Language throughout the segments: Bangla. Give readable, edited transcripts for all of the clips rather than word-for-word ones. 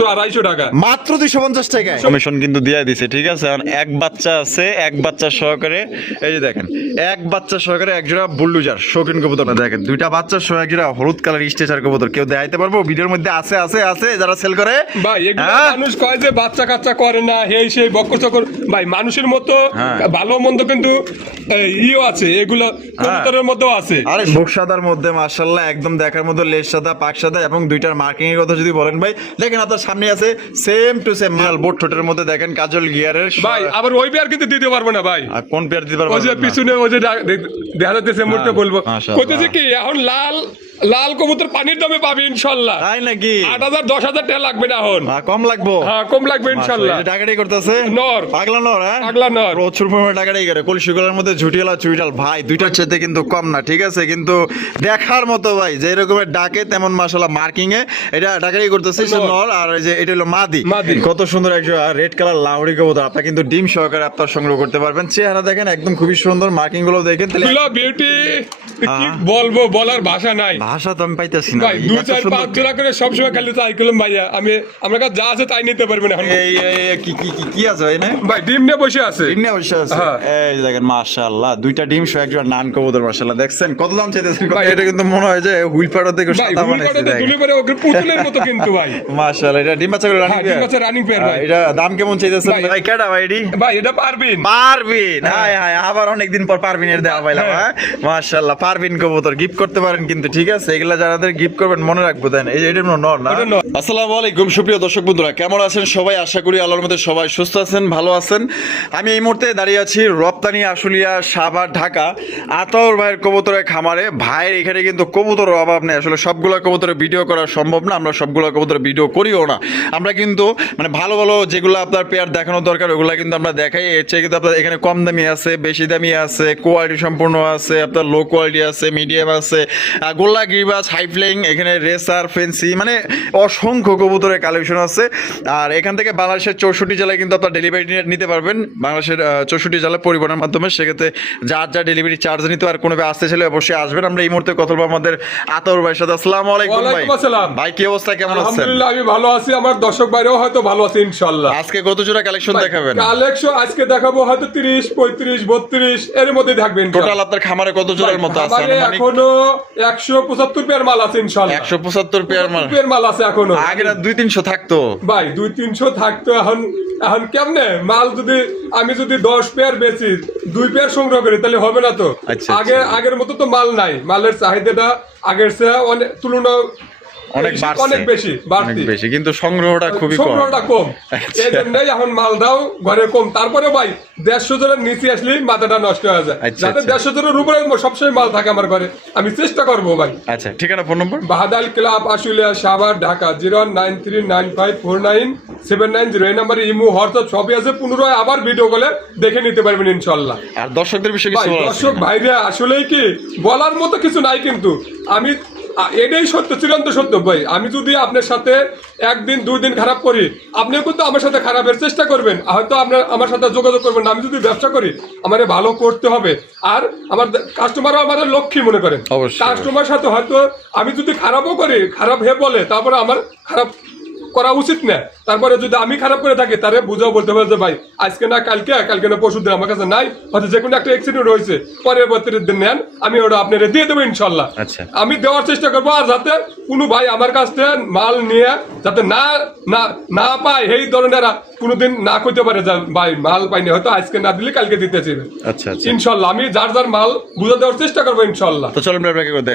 250 টাকা, মাত্র 250 টাকায় কমিশন কিন্তু দিয়ে দিছে। ঠিক আছে, আর এক বাচ্চা আছে, এক বাচ্চা সহকারে এই যে দেখেন, এক বাচ্চা সহকারে এক জোড়া বুলডুজার শৌখিন কবুতর দেখেন, দুইটা বাচ্চা সহ এক জোড়া হলুদ কালার স্টেচার কবুতর। কেউ দেখাইতে পারবো? ভিডিওর মধ্যে আছে আছে আছে যারা সেল করে ভাই। এগুলো মানুষ কয় যে বাচ্চা কাচ্চা করে না, হেই সেই বক্কর চক্কর। ভাই মানুষের মতো ভালো মন্দ কিন্তু ইও আছে, এগুলো কবুতরের মধ্যেও আছে। আরে বুক সাদার মধ্যে মাশাআল্লাহ একদম দেখার মতো লেজ সাদা, পাক সাদা, এবং দুইটার মার্কিং এর কথা যদি বলেন ভাই, দেখেন আপনার সামনে আছে সেম টু সেম মাল। বোট ঠোঁটের মধ্যে দেখেন কাজল গিয়ারের ভাই। আবার ওই পেয়ার কিন্তু দিতে পারবো না ভাই। আর কোন পেয়ার দিতে পারবো? ওই যে পিছনে ওই যে দেখা যাচ্ছে, মুহূর্তে বলবো কইতেছে কি এখন লাল লাল কবুতর পানির দামে পাবে ইনশাআল্লাহ। তাই নাকি? 8,000 10,000 টাকা লাগবে না এখন, কম লাগবো? হ্যাঁ কম লাগবে ইনশাআল্লাহ। টাকাটাই করতেছে নর, পাগলা নর। হ্যাঁ পাগলা নর প্রচুর পরিমাণে টাকাটাই করে। কলসিগুলোর মধ্যে ঝুটিয়ালা চুইটাল ভাই, দুইটার চেয়ে কিন্তু কম না। ঠিক আছে, কিন্তু দেখার মতো ভাই, যে রকমের ডাকে তেমন মাশাআল্লাহ মার্কিং এ এটা টাকাটাই করতেছে নর। আর এই যে এটা হলো মাদি, কত সুন্দর একজন রেড কালার লাউড়ি কবুতর। আপনারা কিন্তু ডিম সহকারে আপনারা সংগ্রহ করতে পারবেন। চেহারা দেখেন একদম খুবই সুন্দর, মার্কিং গুলো দেখেন। তাহলে বিউটি কি বলবো, বলার ভাষা নাই। ভাষা তো আমি পাইতেছি না ভাই। 2-4-5 জোড়া করে সবসময় খালি তাই করলাম ভাইয়া। আমার কাছে যা আছে তাই নিতে পারবেন এখন। এই কি কি কি কি আছে ভাই? না ভাই ডিম নিয়ে বসে আছে, ডিম নিয়ে বসে আছে। এই যে দেখেন মাশাআল্লাহ, দুইটা ডিম সহ একজন নান কবুতর মাশাআল্লাহ। দেখছেন কত দাম চাইতেছেন? এটা কিন্তু মনে হয় যে হুইল পাড়া থেকে সাদা বানাইছে। ভাই দুলি করে ওকে পুতুলের মতো কিন্তু ভাই। মাশাআল্লাহ, এটা ডিম বাচ্চা করে রানিং পেয়ার। ডিম বাচ্চা রানিং পেয়ার ভাই। এটা দাম কেমন চাইতেছেন ভাই? কেডা ভাই এডি? ভাই এটা পারবিন। পারবিন, হায় হায়, আবার অনেকদিন পর পারবিনের দেওয়া পাইলাম। হ্যাঁ মাশাআল্লাহ, পারবিন কবুতর গিফট করতে পারেন কিন্তু। ঠিক আছে, এগুলা যারাদের গিফট করবেন মনে রাখবো দেন। এই যে এটা নর না? আসসালামু আলাইকুম সুপ্রিয় দর্শক বন্ধুরা, কেমন আছেন সবাই? আশা করি আল্লাহর মধ্যে সবাই সুস্থ আছেন, ভালো আছেন। আমি এই মুহূর্তে দাঁড়িয়ে আছি রপ্তানি আশুলিয়া সাভার ঢাকা আতাউর ভাইয়ের কবুতরের খামারে। ভাইয়ের এখানে কিন্তু কবুতরের অভাব নেই। আসলে সবগুলো কবুতরের ভিডিও করা সম্ভব না, আমরা সবগুলো কবুতরের ভিডিও করিও না। আমরা কিন্তু মানে ভালো ভালো যেগুলো আপনার পেয়ার দেখানো দরকার ওগুলো কিন্তু আমরা দেখাই। এর চেয়ে কিন্তু আপনার এখানে কম দামি আছে, বেশি দামি আছে, কোয়ালিটি সম্পূর্ণ আছে, আপনার লো কোয়ালিটি আছে, মিডিয়াম আছে, গোল্লা গিরিবাস, হাই ফ্লাইং, এখানে রেসার, ফেন্সি, মানে অসংখ্য কবুতরের কালেকশন আছে। আর এখান থেকে বাংলাদেশের 64 জেলায় কিন্তু আপনার ডেলিভারি নিতে পারবেন। বাংলাদেশের 64 জেলায় পরিবহনের মাধ্যমে। সেক্ষেত্রে যার যা ডেলিভারি চার্জ নিতে আর কোনো আসতে চাইলে অবশ্যই আসবেন। আমরা এই মুহূর্তে কথা বলবো আমাদের আতাউর ভাইয়ের সাথে। আসসালামু আলাইকুম ভাই। ভাই কি অবস্থা, কেমন আছেন? আলহামদুলিল্লাহ আমি ভালো আছি, আমার দর্শক ভাইরাও হয়তো ভালো আছে ইনশাআল্লাহ। আজকে কত জোড়া কালেকশন দেখাবেন? কালেকশন আজকে দেখাবো হয়তো 30, 35, 32 এর মধ্যে থাকবে। টোটাল আপনার খামারে কত জোড়ার মতো আছে? এখনো 175 পেয়ার মাল আছে ইনশাআল্লাহ। 175 পেয়ার মাল আছে এখনো। আগে 200-300 থাকতো ভাই, 200-300 থাকতো। এখন কেমনে মাল যদি আমি যদি 10 পেয়ার বেচি, 2 পেয়ার সংগ্রহ করি তাহলে হবে না তো। আগের মতো তো মাল নাই, মালের চাহিদাটা আগের চেয়ে অনেক তুলনা অনেক বেশি, কিন্তু সংগ্রহটা খুবই কম। এই জন্যই এখন মাল দাও ঘরে কম। তারপরে ভাই 150 জনের নিচে আসলে মাথাটা নষ্ট হয়ে যায়। যাতে 150 জনের উপরে সবসময় মাল থাকে আমার ঘরে, আমি চেষ্টা করবো ভাই। আচ্ছা ঠিকানা, ফোন নম্বর? বাহাদাল ক্লাব আশুলিয়া সাভার ঢাকা 09395497990। এই নাম্বারে ইমো হোয়াটসঅ্যাপ সবই আছে। পুনরায় আবার ভিডিও কলে দেখে নিতে পারবেন ইনশাআল্লাহ। আর দর্শকদের বিষয়ে কিছু বলার আছে? দর্শক ভাইরা আসলেই কি বলার মতো কিছু নাই, কিন্তু আমি এটাই সত্য, চিরন্ত সত্য ভাই। আমি যদি আপনার সাথে একদিন 2 দিন খারাপ করি, আপনিও কিন্তু আমার সাথে খারাপের চেষ্টা করবেন, হয়তো আপনার আমার সাথে যোগাযোগ করবেন না। আমি যদি ব্যবসা করি আমার ভালো করতে হবে। আর আমার কাস্টমারও আমার লক্ষ্মী মনে করেন। কাস্টমার সাথে হয়তো আমি যদি খারাপও করি, খারাপ হে বলে, তারপরে আমার খারাপ করা উচিত না। তারপরে যদি আমি খারাপ করে থাকি তারে বুঝাও বলতে হবে যে ভাই আজকে না কালকে না পরশু দিন আমার কাছে নাই, হয়তো যে কোনো একটা অ্যাক্সিডেন্ট হয়েছে, পরবর্তী দিন নেন, আমি ওটা আপনারা দিয়ে দেবো ইনশাল্লাহ। আমি দেওয়ার চেষ্টা করবো। আর যাতে কোনো ভাই আমার কাছ থেকে মাল নিয়ে যাতে না পায়, এই ধরনের কোনোদিন না করতে পারে যে ভাই মাল পাইনি, হয়তো আজকে না দিলে কালকে দিতে চাইবে। ইনশাল্লাহ আমি যার মাল বুঝে দেওয়ার চেষ্টা করবো ইনশাল্লাহ। তো চলেন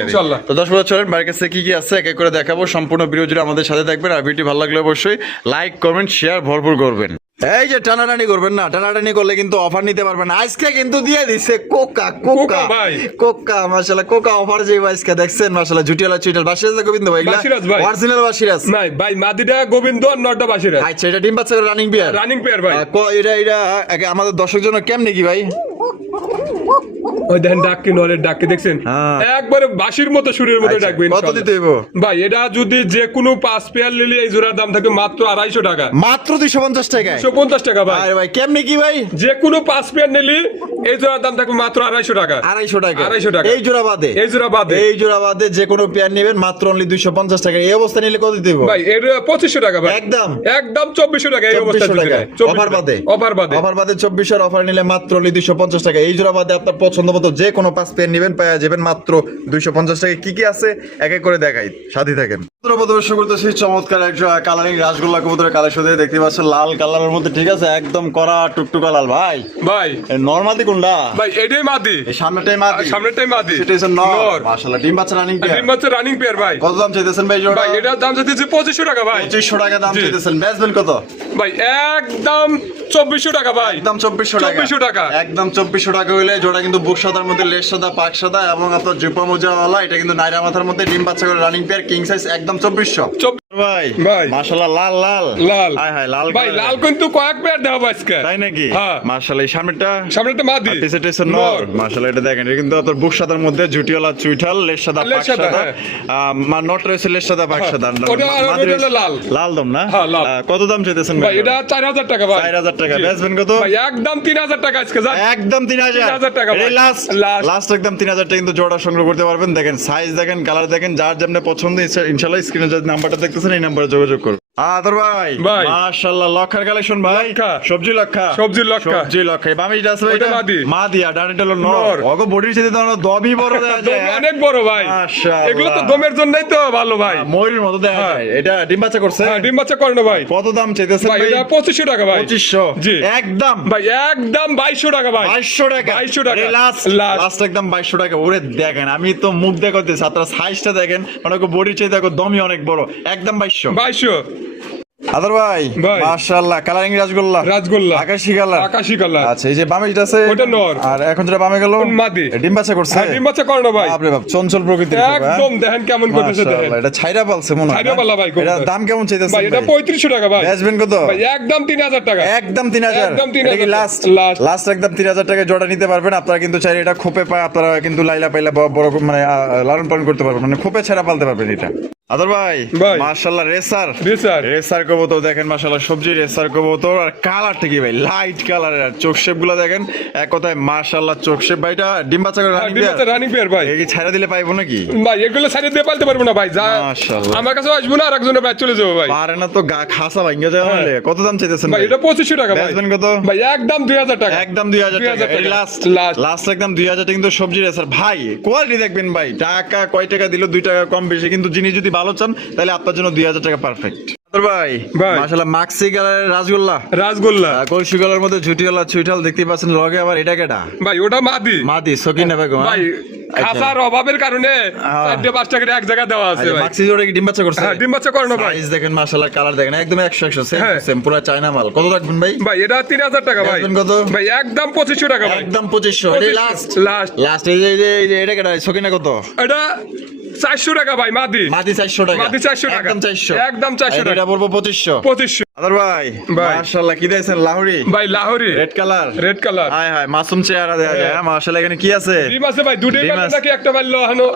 ইনশাল্লাহ। তো 10 বছর চলেন বাড়ির কাছে কি কি আছে এক এক করে দেখাবো। সম্পূর্ণ ভিডিও জুড়ে আমাদের সাথে থাকবেন। আর ভিডিও ভালো লাগলে অবশ্যই লাইক, কমেন্ট, শেয়ার ভরপুর করবেন। এই যে টানাটানি করবেন না, টানাটানি করলে কিন্তু অফার নিতে পারবেন। আজকে কিন্তু দিয়ে দিচ্ছে কোকা মাশাআল্লাহ, কোকা অফার যে আজকে দেখছেন মাশাআল্লাহ। ঝুটিয়ালা চুইটাল বাসিরাজ গোবিন্দ ভাই, অরিজিনাল বাসিরাজ নাই ভাই, মাদিটা গোবিন্দ আর নটা বাসিরাজ। আচ্ছা এটা ডিম বাচ্চা রানিং পেয়ার ভাই। এটা আমাদের দর্শক জন্য কেমনে কি ভাই? ওই দেখেন ডাককে নরের ডাককে দেখছেন হ্যাঁ। একবারে বাঁশির মতো সুরের মতো ডাকবে কত ইনশাআল্লাহ। দিতে হইব? ভাই এটা যদি যে কোনো 5 পেয়ার নিলে এই জোড়ার দাম থাকে মাত্র 250 টাকা, মাত্র 250 টাকায়? 250 টাকা ভাই। আরে ভাই কেমনে কি ভাই? যে কোনো 5 পেয়ার নিলে এই জোড়ার দাম থাকবে মাত্র 250 টাকা। 250 টাকা? 250 টাকা। এই জোড়া বাদে? এই জোড়া বাদে। এই জোড়া বাদে যে কোনো পেয়ার নেবেন মাত্র অনলি 250 টাকা। এই অবস্থা নিলে কত দিতে হইব ভাই এর 2500 টাকা ভাই। একদম একদম 2400 টাকা এই অবস্থা 2400 টাকা অফার বাদে? অফার বাদে। অফার বাদে 2400 অফার নিলে মাত্র অনলি 250 টাকা। এই জোড়া বাদে আপনার পছন্দ মতো যে কোনো 5 পেয়ার নেবেন পাওয়া যাবেন মাত্র 250 টাকা। কি কি আছে এক এক করে দেখাই, সাথে থাকেন। প্রদর্শন করতেছি চমৎকার একটা কালারিং রাসগোল্লা কবুতরের কালেকশন দিয়ে দেখতে পাচ্ছেন লাল কালারের মধ্যে, ঠিক আছে, একদম কড়া টুকটুকা লাল। ভাই ভাই নরমালি কোনটা? ভাই এটাই মাদি। এই সামনেটাই মাদি? সামনেরটাই মাদি। সেটা হচ্ছে নর। মাশাআল্লাহ ডিম বাচ্চা রানিং পেয়ার। ডিম বাচ্চা রানিং পেয়ার ভাই। কত দাম চাইতেছেন ভাই জোড়া? ভাই এটার দাম চাইতেছি 2500 টাকা ভাই। 2500 টাকা দাম জি। চাইতেছেন। বেচবেন কত? ভাই একদম 2400 টাকা ভাই। একদম 2400 টাকা। 2400 টাকা। একদম 2400 টাকা হইলে জোড়া কিন্তু বুক সাদার মধ্যে লেস সাদা পাক সাদা এবং আপনার জুপা মোজাওয়ালা, এটা কিন্তু নাইরা মাথার মধ্যে ডিম বাচ্চা করে রানিং পেয়ার কিং সাইজ একদম 2400 ভাই। ভাই মাশাআল্লাহ লাল লাল লাল। হায় হায় লাল ভাই colour। লাল কিন্তু কয়েক পেয়ার দেওয়া আজকে। তাই নাকি? হ্যাঁ। মাশাআল্লাহ এই সামনেটা সামনেটা মাদি। পিছেটা হচ্ছে নর। মাশাআল্লাহ এটা দেখেন, এটা কিন্তু আপনার বুক সাদার মধ্যে জুটিওয়ালা চুইঠাল লেস সাদা লেস পাক সাদা, সাদা। হ্যাঁ। নট রয়েছে লেস সাদা পাক সাদা। ওটা আর মাদি ওটা রয়েছে লাল। লাল দম না? হ্যাঁ, লাল। কত দাম চাইতেছেন ভাই এটা 4000 টাকা ভাই। 4000 টাকা। জি। বেচবেন কত? ভাই একদম 3000 টাকা আজকে যান। একদম 3000 3000 টাকা ভাই। Last Last। লাস্ট একদম 3000 টাকা কিন্তু জোড়া সংগ্রহ করতে পারবেন। দেখেন সাইজ দেখেন, কালার দেখেন, যার যেমন পছন্দ ইনশাআল্লাহ স্ক্রিনে যে নাম্বারটা দেখতেছেন এই নাম্বারে যোগাযোগ করুন। আদর ভাই ভাই। মাশাআল্লাহ লক্ষার কালেকশন ভাই। লক্ষা। সবজি লক্ষা। সবজি লক্ষা। সবজি লক্ষা। বামিটা আছে ভাই? ওটা মাদি। মাদি আর ডানেটা হলো নর। নর। ওগো বডির সাথে তো দবই বড় দেখা যায়। দম অনেক বড় ভাই। মাশাআল্লাহ। এগুলো তো দমের জন্যই তো ভালো ভাই। ময়ূরের মতো দেখা হ্যাঁ। যায়। এটা ডিম বাচ্চা করছে? হ্যাঁ ডিম বাচ্চা করে না ভাই। কত দাম চাইতেছেন ভাই ভাই? এটা 2500 টাকা ভাই। 2500 জি। একদম ভাই একদম 2200 টাকা ভাই। 2200 টাকা। 2200 টাকা। Last Last। লাস্ট একদম 2200 টাকা। ওরে দেখেন, আমি তো মুখ দেখাতেছি, আপনারা সাইজটা দেখেন, অনেক বডির চাইতে দেখো দমই অনেক বড়। একদম 2200। 2200 আদর ভাই ভাই। মাশাআল্লাহ কালারিং রাসগোল্লা। রাসগোল্লা। আকাশী কালার। আকাশী কালার। আচ্ছা এই যে বামে যেটা আছে ওটা নর। আর এখন যেটা বামে গেল মাদি। ডিম বাচ্চা করছে? হ্যাঁ ডিম বাচ্চা করে না ভাই। বাপরে বাপ চঞ্চল প্রকৃতির খুব, হ্যাঁ? একদম দেখেন কেমন করতেছে দেখেন। মাশাআল্লাহ এটা ছাইরা পালছে মনে হয়। ছাইরা পালা ভাই খুব। এটা দাম কেমন চাইতেছেন ভাই এটা ভাই? 3500 টাকা ভাই। বেচবেন কত? ভাই একদম 3000 টাকা। একদম 3000। একদম 3000 এটা কি লাস্ট? Last। লাস্ট একদম 3000 টাকা জোড়া নিতে পারবেন। আপনারা কিন্তু চাইলে এটা খোপে পায়, আপনারা কিন্তু লাইলা পাইলা বড় মানে লালন পালন করতে পারবেন, মানে খোপে ছাড়া পালতে পারবেন এটা। আদর ভাই ভাই। মাশাআল্লাহ রেসার। রেসার। রেসার কবুতর দেখেন মাশাআল্লাহ, সবজি রেসার কবুতর আর কালারটা কি ভাই লাইট কালারের, আর চোখ শেপ গুলো দেখেন এক কথায় মাশাআল্লাহ চোখ শেপ। ভাইটা ডিম বাচ্চা করে হ্যাঁ, রানিং ডিম বাচ্চা রানিং পেয়ার ভাই। এই কি ছাইরা দিলে পাইবো নাকি? ভাই এগুলো সাইডে দিয়ে পালতে পারবো না ভাই। যা মাশাআল্লাহ। আমার কাছে আসবো না, আরেকজনের ভাই চলে যাবো ভাই। পারে না তো গা খাসা ভাঙ্গা যায় হলে। কত দাম চাইতেছেন ভাই এটা 2500 টাকা ভাই। বেচবেন কত? ভাই একদম 2000 টাকা। একদম 2000 টাকা। 2000 লাস্ট Last। লাস্ট একদম 2000 টাকা কিন্তু সবজি রেসার ভাই। কোয়ালিটি দেখবেন ভাই, টাকা কয় টাকা দিল 2 টাকা কম বেশি, কিন্তু জিনিস যদি ভালো চান তাহলে আপনার জন্য 2000 টাকা পারফেক্ট। ভাই ভাই। মাশাআল্লাহ মাক্সি কালারের রাসগোল্লা। রাসগোল্লা। কলসি কালার মধ্যে ঝুটিওয়ালা চুইঠাল দেখতে পাচ্ছেন, লগে আবার এটা কেডা? ভাই ওটা মাদি। মাদি সকিনা বেগম। ভাই খাসার অভাবের কারণে 4-5 টাকা এক জায়গায় দেওয়া আছে ভাই। মাক্সি জোড়া কি ডিম বাচ্চা করছে? হ্যাঁ ডিম বাচ্চা করে না ভাই। সাইজ দেখেন মাশাআল্লাহ, কালার দেখেন একদম 100 হ্যাঁ। সেম পুরো চায়না মাল। কত রাখবেন ভাই? ভাই এটা 3000 টাকা ভাই। বেচবেন কত? ভাই একদম 2500 টাকা ভাই। একদম 2500। এটা লাস্ট লাস্ট। লাস্ট এই যে এটা কেডা সকিনা কত? এটা 400 টাকা ভাই মাদি। মাদি 400 টাকা। মাদি 400 টাকা। একদম 400। একদম 400 আর এটা টাকা। বলবো 2500। 2500 আদর ভাই ভাই। মাশাআল্লাহ কি দিয়েছেন? লাহোরি ভাই Lahori. Red colour. Red colour. হায় হায় মাসুম চেহারা দেখা যায়। হ্যাঁ, মাশাআল্লাহ এখানে কি আছে? ডিম আছে ভাই, দুটোই ডিম পারলে আছে। নাকি একটা পারলো হানো।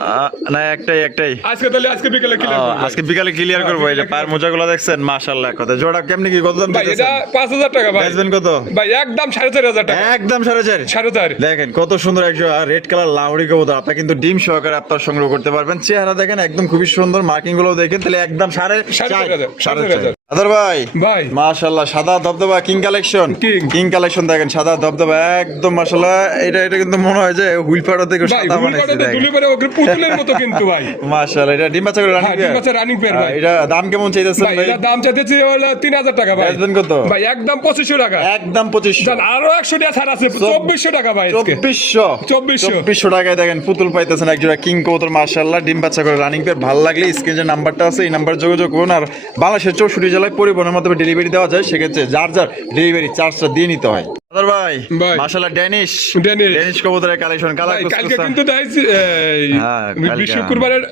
না একটাই। আজকে তাহলে আজকে বিকেলে ক্লিয়ার করব। আজকে বিকালে ক্লিয়ার করবো। এই যে পায়ের মোজাগুলো দেখছেন মাশাআল্লাহ, কত জোড়া কেমনে কি কত দাম ভাই দিতেছেন? এটা 5000 টাকা ভাই। বেচবেন কত? ভাই একদম 4500 টাকা। একদম 4.5। 4.5। দেখেন কত সুন্দর একজন রেড কালার লাহোরি কবুতর। আপনি কিন্তু ডিম সহকারে আপনার সংগ্রহ করতে পারবেন। চেহারা দেখেন একদম খুবই সুন্দর, মার্কিং গুলো দেখেন, তাহলে একদম 4.5। 4.5। আদর ভাই ভাই মাশাআল্লাহ সাদা দবদবা কিং কালেকশন। কিং কালেকশন দেখেন সাদা দবদবা একদম মাশাআল্লাহ। এটা কিন্তু মনে হয় যে হুইল পাড়া থেকে ভাই সাদা বানাইছে হুইলপাড়াতে দেখেন। দুলি করে ওকে পুতুলের মতো কিন্তু ভাই। মাশাআল্লাহ এটা ডিম বাচ্চা করে রানিং হ্যাঁ ডিম বাচ্চা রানিং পেয়ার ভাই। এটা দাম কেমন চাইতেছেন ভাই ভাই? এটা দাম চাইতেছি হলো 3000 টাকা ভাই। বেচবেন কত? ভাই একদম 2500 টাকা। একদম 2500। জান আরো 100 টাকা ছাড় আছে, 2400 টাকা ভাই আজকে। 2400 টাকায় দেখেন পুতুল পাইতেছেন একজোড়া কিং কবুতর মাশাআল্লাহ ডিম বাচ্চা করে রানিং পেয়ার। ভালো লাগলে স্ক্রিনে যে নাম্বারটা আছে এই নাম্বারে যোগাযোগ করুন। আর বাংলাদেশের 64 জেলায় পরিবহনের মাধ্যমে ডেলিভারি দেওয়া যায়, সেক্ষেত্রে যার ডেলিভারি চার্জটা দিয়ে নিতে হয়। ভাই ভাই। মাশাআল্লাহ ড্যানিশ ড্যানিশ। ড্যানিশ কবুতরের কালেকশন কালার ভাই, কালকে কিন্তু দেখাইছি হ্যাঁ, কালকে। শুক্রবারের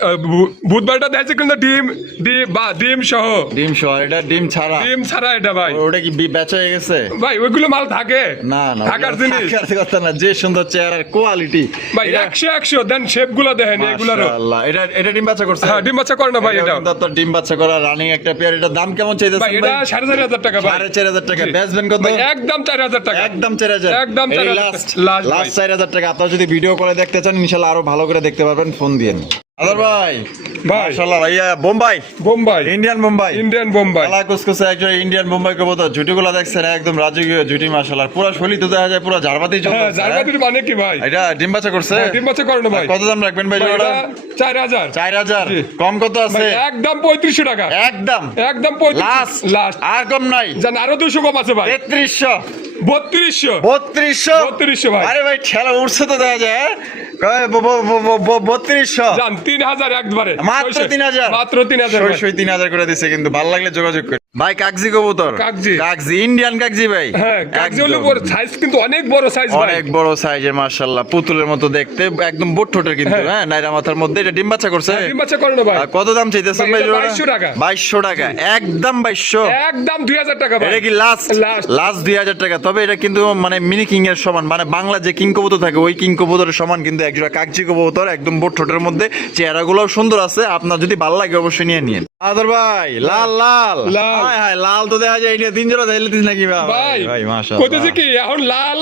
বুধবারটা দেখাইছি কিন্তু ডিম সহ ডিম সহ এটা ডিম ছাড়া ডিম ছাড়া এটা ভাই ওটা কি বেচা হয়ে গেছে? ভাই ওইগুলো মাল থাকে না না থাকার ওগুলো জিনিস থাকার কথা না, যে সুন্দর চেহারার কোয়ালিটি ভাই 100 দেন শেপ গুলো দেখেন এগুলারও মাশাআল্লাহ এটা ডিম বাচ্চা করছে? হ্যাঁ ডিম বাচ্চা করে না ভাই এটা তো ডিম বাচ্চা করা রানিং একটা পেয়ার, এটা দাম কেমন চাইতেছেন ভাই ভাই? এটা 4,500 টাকা ভাই 4,500 টাকা। বেচবেন কত? ভাই একদম 4,000 টাকা একদম 4,000 একদম 4,000 লাস্ট last ভাই। 4,000 টাকা। আপনারা যদি ভিডিও কলে দেখতে চান ইনশাআল্লাহ আরো ভালো করে দেখতে পারবেন, ফোন দিয়েন। আদর ভাই ভাই। মাশাআল্লাহ ভাইয়া বোম্বাই বোম্বাই ইন্ডিয়ান বোম্বাই ইন্ডিয়ান বোম্বাই কালা কুসকুসে একজন ইন্ডিয়ান বোম্বাই কবুতর, জুটিগুলো দেখছেন একদম রাজকীয় জুটি মাশাআল্লাহ, পুরো শৈলী তো দেখা যায় পুরো ঝাড়বাতি হ্যাঁ চলতেছে। জারবাতির মানে কি ভাই এটা ডিম বাচ্চা করছে? ডিম বাচ্চা করে না ভাই কত দাম রাখবেন ভাই ভাই, জোড়াটা? এটা 4,000 4,000 জি। কম কত আছে? ভাই একদম 3500 টাকা একদম একদম 35 লাস্ট লাস্ট আর কম নাই? জান আরো 200 কম আছে ভাই 3300 3200 3200 3200 ভাই আরে ভাই ঠেলা উঠছে তো দেখা যায়, হ্যাঁ? কয় 3200 জান 3,000 একবারে মাত্র 3,000 মাত্র 3,000 ভাই। 3,000 করে দিছে, কিন্তু ভালো লাগলে যোগাযোগ করে। ভাই কাগজি কবুতর, কাগজি। কাগজি ইন্ডিয়ান কাগজি ভাই, হ্যাঁ কাগজি হলো একদম। বড় সাইজ কিন্তু অনেক বড় সাইজ ভাই অনেক বড় সাইজের মাশাআল্লাহ, পুতুলের মতো দেখতে, একদম বোট ঠোঁটের কিন্তু, হ্যাঁ। হ্যাঁ নাইরা মাথার মধ্যে। এটা ডিম বাচ্চা করছে? ডিম বাচ্চা করে না ভাই আর কত দাম চাইতেছেন ভাই, ভাই এটা জোড়া? 2200 টাকা। 2200 টাকা একদম 2200। একদম 2,000 টাকা ভাই এটা কি লাস্ট Last। লাস্ট 2,000 টাকা? তবে এটা কিন্তু মানে মিনি কিং এর সমান, মানে বাংলা যে কিং কবুতর থাকে ওই কিং কবুতরের সমান কিন্তু একজোড়া কাগজি কবুতর, একদম বোট ঠোঁটের মধ্যে, চেহারাগুলোও সুন্দর আছে। আপনার যদি ভালো লাগে অবশ্যই নিয়ে নিন। আদর ভাই লাল লাল লাল। হায় হায় লাল তো দেখা যায় এটা 3 জোড়া দিলে নাকি ভাই ভাই মাশাআল্লাহ। কইতেছি কি এখন লাল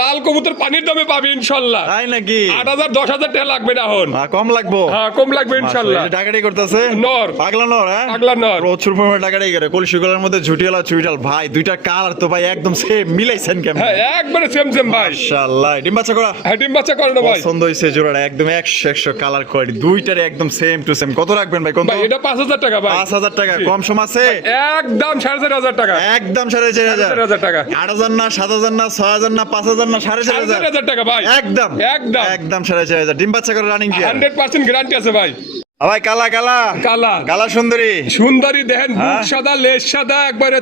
লাল কবুতর পানির দামে পাবে ইনশাআল্লাহ তাই নাকি? 8,000 10,000 টাকা লাগবে না এখন কম লাগবো? হ্যাঁ কম লাগবে ইনশাআল্লাহ এটা টাকাটাই করতেছে নর। পাগলা নর, হ্যাঁ পাগলা নর। প্রচুর পরিমাণে টাকাটাই করে। কলসিগুলোর মধ্যে ঝুটিওয়ালা চুইটাল ভাই, দুইটা কালার তো ভাই একদম সেম, মিলাইছেন কেমন? হ্যাঁ একবারে সেম সেম ভাই মাশাআল্লাহ। ডিম বাচ্চা করা? হ্যাঁ ডিম বাচ্চা করে না ভাই পছন্দ হয়েছে জোড়াটা, একদম 100 কালার কোয়ালিটি, দুইটারে একদম সেম টু সেম। কত রাখবেন ভাই? কত? ভাই এটা 5,000 টাকা ভাই 5,000 টাকা। জি। কম সম আছে? একদম 4,500 টাকা একদম 4,500 4,500 টাকা 8,000 না 7,000 না 6,000 না 5,000 না 4,500 4,500 টাকা ভাই একদম একদম একদম 4,500। ডিম বাচ্চা করে রানিং কি? 100% গ্যারান্টি আছে ভাই ভাই কালা কালা কালা কালা সুন্দরী সুন্দরী দেখেন বুক হ্যাঁ। সাদা লেজ সাদা একবারে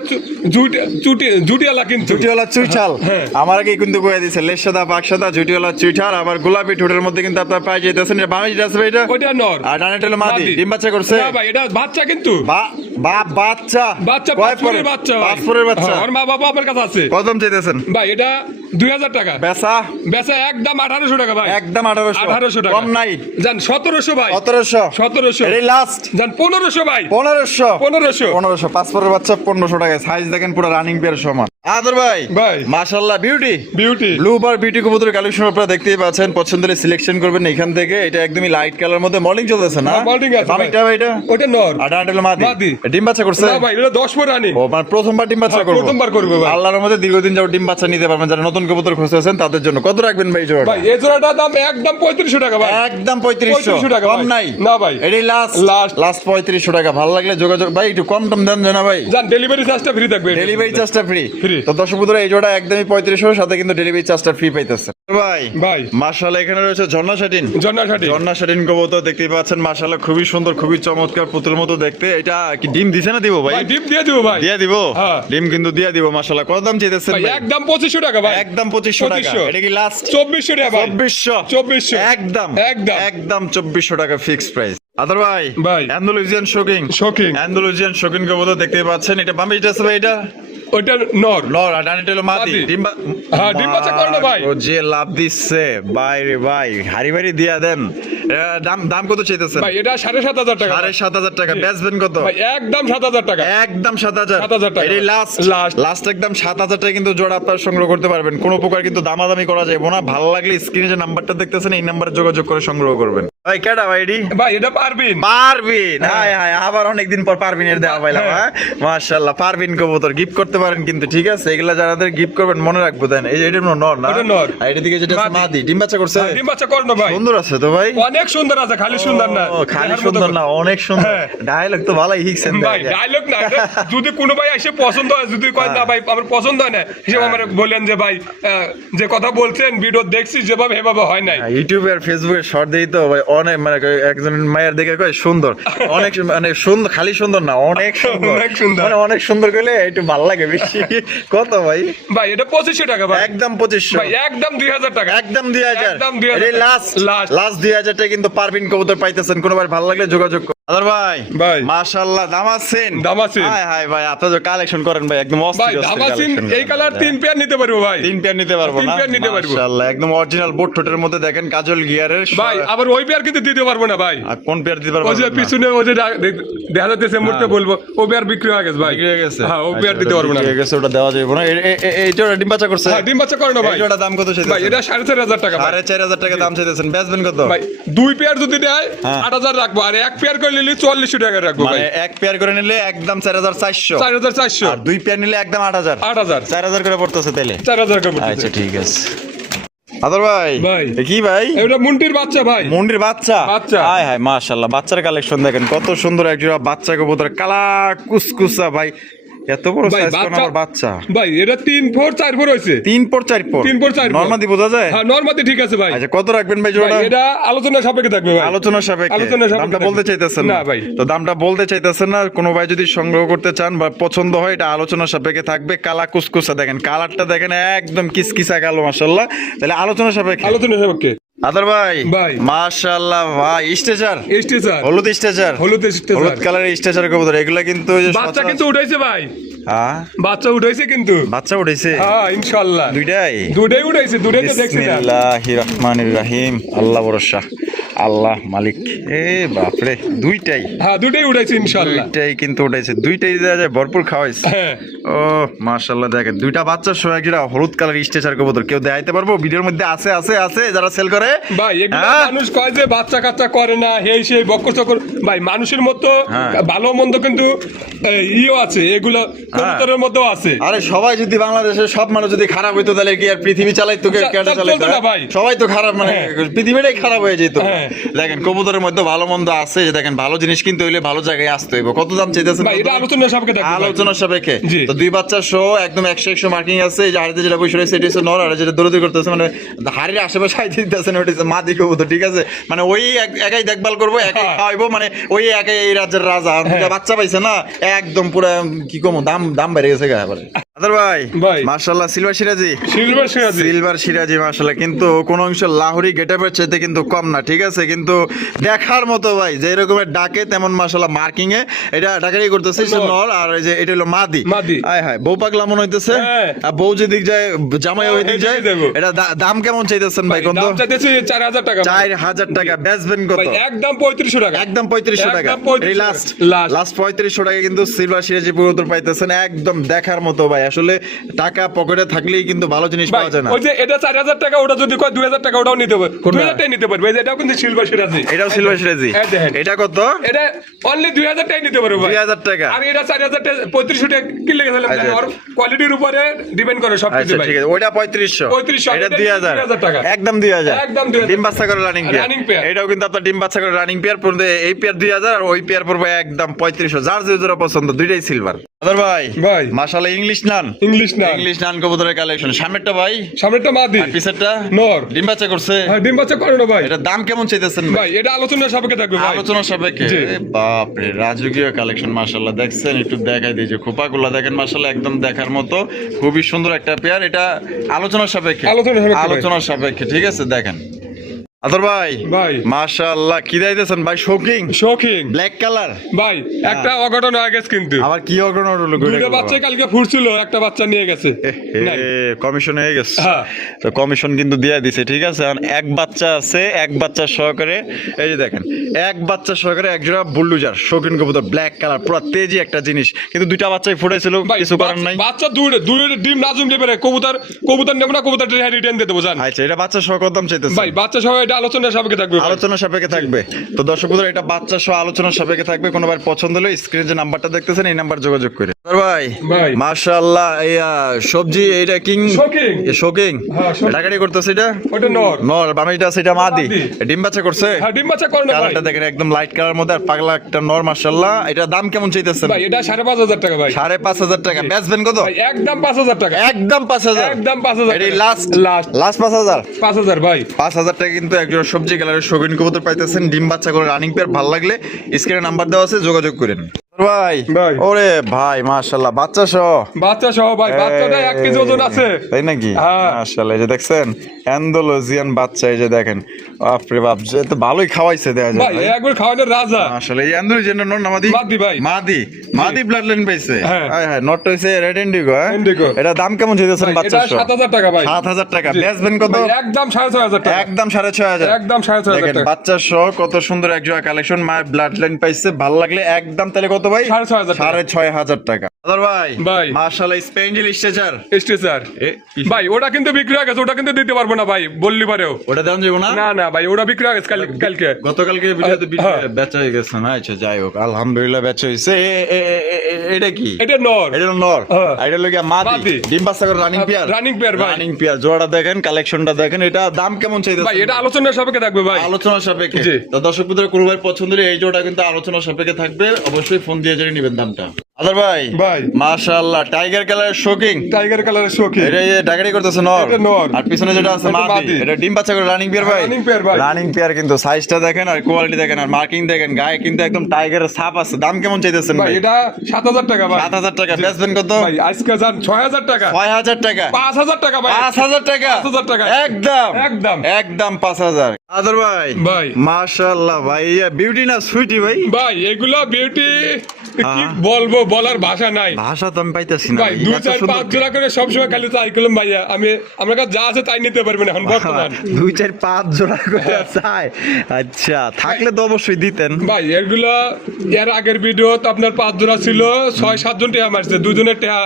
জুটিয়ালা কিন্তু জুটিওয়ালা চুইঠাল হ্যাঁ। আমার আগে কিন্তু কয়ে দিছে, লেজ সাদা পাক সাদা জুটিওয়ালা চুইঠাল, আবার গোলাপি ঠোঁটের মধ্যে কিন্তু আপনার পাই যাইতেছেন। এটা বামে যেটা আছে ভাই এটা? ওটা নর আর ডানে হলো মাদি। মাদি। ডিম বাচ্চা করছে? না ভাই এটা বাচ্চা কিন্তু বাচ্চা বাচ্চা কয় পাঁচপুরের পরে? বাচ্চা ভাই। পাঁচপুরের বাচ্চা। হ্যাঁ, ওর মা বাবা আমার কাছে আছে কদম চাইতেছেন ভাই এটা 2,000 টাকা বেচা? বেচা একদম 1,800 টাকা ভাই একদম 1800 1800 টাকা কম নাই? জান 1,700 ভাই 1700 1700 এই লাস্ট জান 1,500 ভাই 1500 1500 1500 পাসপোর্টের বাচ্চা 1500 টাকা। সাইজ দেখেন পুরো রানিং পেয়ার সমান। আদর ভাই ভাই। মাশাআল্লাহ বিউটি বিউটি ব্লু বার বিউটি কবুতরের কালেকশন আপনারা দেখতেই পাচ্ছেন, পছন্দ হলে সিলেকশন করবেন এখান থেকে। এটা একদমই লাইট কালার মধ্যে মর্নিং চলতেছে না? হ্যাঁ, morning আছে ভাই। বামিটা ভাই এটা? ওটা নর আর ডানটা হলো মাদি। মাদি। ডিম বাচ্চা করছে? না ভাই এটা 10 পর রানি ও মানে প্রথমবার ডিম বাচ্চা হ্যাঁ, করব? প্রথমবার করবে ভাই। আল্লাহর মধ্যে দীর্ঘদিন যাবত ডিম বাচ্চা নিতে পারবেন যারা নতুন কবুতর খুঁজতেছেন তাদের জন্য। কত রাখবেন ভাই জোড়া? ভাই এই জোড়াটার দাম একদম 3,500 টাকা ভাই একদম 3500 টাকা কম ভাই। নাই? না ভাই। এটাই লাস্ট Last। লাস্ট 3500 টাকা। ভালো লাগলে যোগাযোগ ভাই, একটু কম টম দেন না ভাই? জান ডেলিভারি চার্জটা ফ্রি থাকবে ডেলিভারি চার্জটা ফ্রি? Free। তো দর্শক বন্ধুরা এই জোড়া একদমই 3500 সাথে কিন্তু ডেলিভারি চার্জটা ফ্রি পাইতেছে ভাই। ভাই মাশাআল্লাহ এখানে রয়েছে ঝর্ণা শাটিন। জন্নাশাটি ঝর্ণা শাটিন কবুতর দেখতেই পাচ্ছেন মাশাআল্লাহ, খুবই সুন্দর খুবই চমৎকার পুতুলের মতো দেখতে। এটা কি ডিম দিছে না দিব ভাই? ভাই ডিপ দিয়ে দিব ভাই দিয়ে দিব? হ্যাঁ। ডিম কিন্তু দিয়ে দিব মাশাআল্লাহ। কত দাম চাইতেছেন ভাই ভাই? একদম 2,500 টাকা ভাই একদম 2500 টাকা। 2500 এটা কি লাস্ট? 2,400 টাকা ভাই 2400 2400 একদম একদম। একদম 2400 টাকা ফিক্সড প্রাইস। আদর ভাই ভাই। Andalusian shocking Shocking। Andalusian shocking কবুতর দেখতেই পাচ্ছেন। এটা বামে যেটা আছে ভাই এটা? ওটা নর লর আর ডানে হলো মাদি। মাদি। ডিম হ্যাঁ, ডিম বাচ্চা করে না ভাই। ও যে লাভ দিচ্ছে ভাই রে ভাই, হাড়ি বাড়ি দিয়া দেন। দাম দাম কত চাইতেছেন? ভাই এটা 7,500 টাকা 7,500 টাকা। বেচবেন কত? ভাই একদম 7,000 টাকা একদম 7,000 7,000 টাকা। এটাই লাস্ট Last। লাস্ট একদম 7,000 টাকা কিন্তু জোড়া আপনারা সংগ্রহ করতে পারবেন। কোনো প্রকার কিন্তু দামাদামি করা যাবে না। ভালো লাগলে স্ক্রিনে যে নাম্বারটা দেখতেছেন এই নাম্বারে যোগাযোগ করে সংগ্রহ করবেন। ভাই কেডা ভাই এডি? ভাই এটা পারবিন পারবিন। হায় হায় আবার অনেকদিন পর পারবিনের দেওয়া পাইলাম। হ্যাঁ। হ্যাঁ মাশাআল্লাহ পারবিন কবুতর গিফট করতে পারেন কিন্তু, ঠিক আছে? এগুলা যারাদের গিফট করবেন মনে রাখবো দেন। এই যে এটা নর না? ওটা নর। আর এটা দিকে যেটা আছে মাদি। মাদি। ডিম বাচ্চা করছে? ডিম বাচ্চা করে না ভাই সুন্দর আছে তো ভাই। অনেক সুন্দর আছে, খালি সুন্দর না। ও, খালি দেখার মতো সুন্দর না, অনেক সুন্দর। হ্যাঁ। ডায়লগ তো ভালোই শিখছেন ভাই ডায়লগ না, এটা যদি কোনো ভাই এসে পছন্দ হয়, যদি কয় না ভাই আমার পছন্দ হয় না, হিসেবে আমার বললেন যে ভাই যে কথা বলছেন ভিডিও দেখছি যেভাবে এভাবে হয় নাই। ইউটিউবে আর ফেসবুকে শর্ট দেই তো ভাই, অনেক মানে একজন মায়ের দেখে কয় সুন্দর, অনেক মানে সুন্দর, খালি সুন্দর না, অনেক সুন্দর, অনেক সুন্দর। মানে অনেক সুন্দর করলে একটু ভালো লাগে বেশি। কত ভাই? ভাই এটা 2500 টাকা ভাই, একদম 2500, ভাই একদম 2000 টাকা, একদম 2000, একদম 2000 এই লাস্ট লাস্ট। লাস্ট 2000 টাকা কিন্তু পারবিন কবুতর পাইতেছেন। কোনো ভাই ভালো লাগলে যোগাযোগ করুন। আদর ভাই, ভাই। মাশাআল্লাহ, দাম আছেন, দাম আছেন। হাই হাই ভাই, আপনি যে কালেকশন করেন ভাই, একদম ভাই অস্থির দামাসিন এই কালার 3 পেয়ার নিতে পারবো ভাই, 3 পেয়ার নিতে পারবো 3 না? পেয়ার নিতে পারবো। মাশাআল্লাহ, একদম অরিজিনাল বোট ঠোঁটের মধ্যে দেখেন কাজল গিয়ারের। ভাই আবার ওই পেয়ার কিন্তু দিতে পারবো না ভাই, আর কোন পেয়ার দিতে পারবো? ওই যে পিছনে ওই যে দেখা যাচ্ছে মুহূর্তে বলবো ও পেয়ার বিক্রি হয়ে গেছে ভাই, বিক্রি হয়ে গেছে? হ্যাঁ ও পেয়ার দিতে পারবো না। ঠিক আছে, ওটা দেওয়া যাবে না। এইটা ডিম বাচ্চা করছে? হ্যাঁ ডিম বাচ্চা করে না ভাই। এইটার দাম কত চাইতেছেন? ভাই এটা 4500 টাকা ভাই। 4500 টাকা দাম চাইতেছেন, বেচবেন কত? ভাই 2 পেয়ার যদি দেয় হ্যাঁ। 8000 রাখবো, আর 1 পেয়ার করে নিলে 4400 টাকা রাখবো ভাই। মানে এক পেয়ার করে নিলে একদম 4400, 4400, আর 2 পেয়ার নিলে একদম 8000, 8000, 4000 করে পড়তেছে তাইলে। 4000 করে পড়তেছে। আচ্ছা ঠিক আছে। আদর ভাই, ভাই। এ কি ভাই? এটা মুন্টির বাচ্চা ভাই, মুন্ডির বাচ্চা। বাচ্চা। হায় হায় মাশাআল্লাহ, বাচ্চার কালেকশন দেখেন কত সুন্দর, একজোড়া বাচ্চা কবুতর, কালা কুসকুসা ভাই, এত বড় ভাই সাইজ কোন আবার বাচ্চা? ভাই এটা 3 4 4 4 হইছে, 3 পর 4 পর, 3 4 4 নরমাদি বোঝা যায়? হ্যাঁ নরমালি ঠিক আছে ভাই। আচ্ছা কত রাখবেন ভাই ভাই জোড়া? এটা আলোচনা সাপেক্ষে থাকবে ভাই, আলোচনা সাপেক্ষে। আলোচনা সাপেক্ষে দামটা থাকবে। বলতে চাইতেছেন না ভাই। তো দামটা বলতে চাইতেছেন না। কোনো ভাই যদি সংগ্রহ করতে চান বা পছন্দ হয়, এটা আলোচনা সাপেক্ষে থাকবে। কালা কুসকুসা দেখেন, কালারটা দেখেন একদম কিসকিসা কালো, মাশাআল্লাহ। তাহলে আলোচনা সাপেক্ষে। আলোচনা সাপেক্ষে। আদর ভাই, ভাই। মাশাআল্লাহ ভাই, স্টেচার, স্টেচার, হলুদ স্টেচার, হলুদ স্টেচার, হলুদ কালারের স্টেচার কবুতর, এগুলা কিন্তু ওই যে বাচ্চা কিন্তু উঠাইছে ভাই, হ্যাঁ বাচ্চা উঠাইছে কিন্তু, বাচ্চা উঠেছে হ্যাঁ ইনশাআল্লাহ দুইটাই। দুটাই উঠাইছে, দুটাই তো দেখছি না। বিসমিল্লাহির রহমানির রহিম, আল্লাহ ভরসা, আল্লাহ মালিক। এ বাপরে, দুইটাই, হ্যাঁ দুটাই উঠাইছে ইনশাআল্লাহ। দুইটাই কিন্তু উঠেছে, দুইটাই দেওয়া যায়, ভরপুর খাওয়াইছে। হ্যাঁ ও মাশাআল্লাহ, দেখেন দুইটা বাচ্চা সহ একটা হলুদ কালার স্টেচার কবুতর, কেউ দেখাইতে পারবো? ভিডিওর মধ্যে আছে আছে আছে যারা সেল করে ভাই, এগুলো হ্যাঁ? মানুষ কয় যে বাচ্চা কাচ্চা করে না, হেই সেই বক্কর চক্কর, ভাই মানুষের মতো হ্যাঁ। ভালো মন্দ কিন্তু ইও আছে, এগুলো কবুতরের মধ্যেও আছে। আরে সবাই যদি বাংলাদেশের সব মানুষ যদি খারাপ হইতো, তাহলে কি আর পৃথিবী চালাইতো? কেন চালাইতো? চলতো না ভাই। সবাই তো খারাপ, মানে হ্যাঁ। পৃথিবীটাই খারাপ হয়ে যেত। হ্যাঁ। দেখেন কবুতরের মধ্যে ভালো মন্দ আছে, যে দেখেন ভালো জিনিস কিনতে হইলে ভালো জায়গায় আসতে হইব। কত দাম চাইতেছেন? ভাই এটা আলোচনা সাপেক্ষে থাকবে ভাই। আলোচনা সাপেক্ষে। জি। তো দুই বাচ্চা সহ একদম 100 মার্কিং আছে। এই যে হাড়িতে যেটা বসে রয়েছে এটা হচ্ছে নর, আর যেটা দৌড়দৌড়ি করতেছে মানে হাড়ির আশেপাশে আইতে দিতেছে না, ওটা হচ্ছে মাদি কবুতর, ঠিক আছে? মানে ওই একাই দেখভাল করবো, একাই হ্যাঁ। খাওয়াইবো, মানে ওই একাই এই রাজ্যের রাজা। আর দুইটা হ্যাঁ। বাচ্চা পাইছে না, একদম পুরো কি কমো, দাম দাম বেড়ে গেছে গায়ে বলে। আদর ভাই, ভাই। মাশাআল্লাহ, সিলভার সিরাজি, সিলভার সিরাজি, সিলভার সিরাজি মাশাআল্লাহ, কিন্তু কোন অংশ লাহোরি গেটআপের চাইতে কিন্তু কম না, ঠিক আছে? কিন্তু দেখার মতো ভাই, যে রকমের ডাকে তেমন মাশাআল্লাহ মার্কিং এ এটা ডাকারি করতেছে সে নর, আর এই যে এটা হলো মাদি। মাদি। হায় হায়, বউ পাগলা মনে হইতেছে। হ্যাঁ। আর বউ যেদিক যায়, জামাই ওই দিক যায়। এদিকে যাবো। এটা দাম কেমন চাইতেছেন ভাই? কোন তো দাম চাইতেছি 4000 টাকা ভাই। 4000 টাকা, বেচবেন কত? ভাই একদম 3500 টাকা, একদম 3500 টাকা, একদম 3500 এই লাস্ট লাস্ট। লাস্ট 3500 টাকা কিন্তু সিলভার সিরাজি পুরোতর পাইতেছেন, একদম দেখার মতো ভাই। আসলে টাকা পকেটে থাকলেই কিন্তু ভালো জিনিস ভাই পাওয়া যায় না। ওই যে এটা 4000 টাকা, ওটা যদি কয় 2000 টাকা, ওটাও নিতে পারবে, 2000 টাকাই নিতে পারবে। এই যে এটাও কিন্তু সিলভার সিরাজি, এটাও সিলভার সিরাজি। এই দেখেন। এটা কত? এটা অনলি 2000 টাকাই নিতে পারবে ভাই। 2000 টাকা। আর এটা 4000 টাকা, 3500 টাকা কিনলে গেছিলাম। আচ্ছা। আর কোয়ালিটির উপরে ডিপেন্ড করে সবকিছু আচ্ছা ভাই। ঠিক আছে, ওইটা 3500, 3500, এটা এটা 2000 টাকা। একদম 2000, একদম 2000 ডিম বাচ্চা করে রানিং Running পেয়ার। pair। এটাও কিন্তু আপনার ডিম বাচ্চা করে রানিং পেয়ার পড়বে, এই পেয়ার 2000 আর ওই পেয়ার পড়বে একদম 3500। যার যে জোড়া পছন্দ, দুইটাই সিলভার। আদর ভাই, ভাই। মাশাআল্লাহ, ইংলিশ নান, ইংলিশ না, ইংলিশ নান কবুতরের কালেকশন। সামনেরটা ভাই, সামনেরটা মাদি, আর পিছেরটা নর। ডিম বাচ্চা করছে। হ্যাঁ ডিম বাচ্চা করে না ভাই। এটা দাম কেমন চাইতেছেন ভাই? ভাই এটা আলোচনা সাপেক্ষে থাকবে ভাই। আলোচনা সাপেক্ষে। জি। বাপ রে, রাজকীয় কালেকশন মাশাআল্লাহ, দেখছেন? একটু দেখাই দিয়েছে, খোপাগুলা দেখেন মাশাআল্লাহ, একদম দেখার মতো, খুবই সুন্দর একটা পেয়ার। এটা আলোচনা সাপেক্ষে, আলোচনা সাপেক্ষে ভাই। আলোচনা সাপেক্ষে, ঠিক আছে? দেখেন আদর ভাই, ভাই। মাশাআল্লাহ, কি দিতেছেন ভাই? শোকিং শৌখিন ব্ল্যাক কালার। ভাই একটা অঘটন হয়ে গেছে কিন্তু। আবার কি অগ্রণ হলো? দুটো বাচ্চা কালকে ফুটছিল, একটা বাচ্চা নিয়ে গেছে। নাই। কমিশন হয়ে গেছে। হ্যাঁ। তো কমিশন কিন্তু দিয়ে দিছে, ঠিক আছে? আর এক বাচ্চা আছে, এক বাচ্চা সহকারে, এই যে দেখেন, এক বাচ্চা সহকারে একজোড়া বুলডুজার শৌখিন কবুতর, ব্ল্যাক কালার, পুরো তেজি একটা জিনিস। কিন্তু দুইটা বাচ্চাই ফুটেছিল, ভাই, কিছু করার নাই। বাচ্চা দুটো ডিম না জমলে পারে, কবুতর নেবো না, কবুতর রিটার্ন দিয়ে দেবো জান। আচ্ছা, এটা বাচ্চা সহ কত দাম চাইতেছে? ভাই বাচ্চা সহ এটা আলোচনার সাপেক্ষে থাকবে ভাই। আলোচনা সাপেক্ষে থাকবে। তো দর্শক বন্ধুরা, এটা বাচ্চা সহ আলোচনার সাপেক্ষে থাকবে। কোনো ভাই পছন্দ হলে স্ক্রিনে যে নাম্বারটা দেখতেছেন এই নাম্বার যোগাযোগ করে। ভাই ভাই। মাশাআল্লাহ, এই সবজি এইটা কিং শোকিং। শোকিং হ্যাঁ, শোকিং। ডাকাডি করতেছে এটা ওটা নর। নর, বামিটা আছে এটা মাদি। মাদি। ডিম বাচ্চা করছে? হ্যাঁ, ডিম বাচ্চা করে না ভাই। কালারটা দেখেন একদম লাইট কালার মধ্যে, আর পাগলা একটা নর মাশাআল্লাহ। এটা দাম কেমন চাইতেছেন? ভাই এটা 5,500 টাকা ভাই। 5,500 টাকা। বেচবেন কত? ভাই একদম 5,000 টাকা। একদম 5,000। একদম 5,000 এটাই টাকা। Last last last 5,000। 5,000 ভাই। 5,000 টাকা কিন্তু একজন সবজি কালারের শৌখিন কবুতর পাইতেছেন। ডিম বাচ্চা করে রানিং পেয়ার, ভালো লাগলে স্ক্রিনে নাম্বার দেওয়া আছে, যোগাযোগ করেন ভাই। ভাই। ওরে ভাই মাশাআল্লাহ, বাচ্চা সহ। বাচ্চা সহ ভাই, বাচ্চাটা 1 কেজি ওজন আছে। তাই নাকি? হ্যাঁ। মাশাআল্লাহ, এই যে দেখছেন অ্যান্ডালুসিয়ান বাচ্চা, এই যে দেখেন, বাপরে বাপ, যে তো ভালোই খাওয়াইছে দেয়া যায় ভাই ভাই। একবার খাওয়ানোর রাজা। মাশাআল্লাহ, এই অ্যান্ডালুসিয়ান নর না মাদি? মাদি ভাই। মাদি ব্লাড লাইন পাইছে। হ্যাঁ। হ্যাঁ হ্যাঁ, নটটা হইছে রেড ইন্ডিগো। Indigo। এটা দাম কেমন চাইতেছেন ভাই, বাচ্চা এটা সহ? 7,000 টাকা ভাই। 7,000 টাকা। জি। বেচবেন কত? ভাই একদম 6,500 টাকা। একদম 6,500। একদম 6,500 দেখেন টাকা। বাচ্চা সহ কত সুন্দর এক জোড়া কালেকশন, মায়ের ব্লাড লাইন পাইছে, ভালো লাগলে একদম তাহলে কত ভাই? 6,500 টাকা। 6,500 টাকা। আদর ভাই ভাই। মাশাআল্লাহ, স্পেঞ্জেল স্ট্রেচার। স্ট্রেচার। ভাই ওটা কিন্তু বিক্রি হয়ে গেছে, ওটা কিন্তু দিতে পারবো না ভাই, বললি পারেও। ওটা দাম যাবো না? না না ভাই, ওটা বিক্রি হয়ে গেছে কালকে। গতকালকে ভিডিওতে হ্যাঁ। বেচা হয়ে গেছে না? আচ্ছা যাই হোক, আলহামদুলিল্লাহ বেচা হইছে। এটা কি? এটা নর। এটা হলো নর। হ্যাঁ। আর এটা হলো গিয়া মাদি। মাদি। ডিম বাচ্চা করে রানিং পেয়ার। রানিং পেয়ার ভাই। রানিং পেয়ার, জোড়াটা দেখেন, কালেকশনটা দেখেন। এটা দাম কেমন চাইতেছে? ভাই এটা আলোচনার সাপেক্ষে থাকবে ভাই। আলোচনা সাপেক্ষে। জি। তো দর্শক বন্ধুরা, কোনো ভাই পছন্দ হলে এই জোড়া কিন্তু আলোচনা সাপেক্ষে থাকবে, অবশ্যই ফোন দিয়ে জেনে নেবেন দামটা। আদর ভাই। ভাই। মাশাআল্লাহ, টাইগার কালারের শোকিং। টাইগার কালারের শোকি। এটা এই ডাকাডি করতেছে নর। এটা নর। আর পিছনে যেটা আছে এটা মাদি। মাদি। এটা ডিম বাচ্চা করে রানিং পেয়ার ভাই। রানিং পেয়ার ভাই। রানিং পেয়ার, কিন্তু সাইজটা দেখেন আর কোয়ালিটি দেখেন আর মার্কিং দেখেন, গায়ে কিন্তু একদম টাইগারের ছাপ আছে। দাম কেমন চাইতেছেন ভাই ভাই? এটা 7,000 টাকা ভাই। 7,000 টাকা। বেচবেন কত? ভাই আজকে যান 6,000 টাকা। 6,000 টাকা। 5,000 টাকা ভাই। 5,000 টাকা। 5,000 টাকা। একদম একদম। একদম 5,000। আদর ভাই। ভাই। মাশাআল্লাহ ভাই, বিউটি না সুইটি ভাই? ভাই এগুলো বিউটি কি হ্যাঁ। বলবো, বলার ভাষা নাই ভাষা তো আমি পাইতেছি না ভাই। 2-4-5 জোড়া করে সবসময় খালি চাই করলাম ভাইয়া, আমার কাছে যা আছে তাই নিতে পারবেন এখন বর্তমান। 2-4-5 জোড়া করে চাই। আচ্ছা, থাকলে তো অবশ্যই দিতেন ভাই। এগুলো এর আগের ভিডিও তো আপনার 5 জোড়া ছিল, 6-7 জন টেহা মারছে, 2 জনের টেহা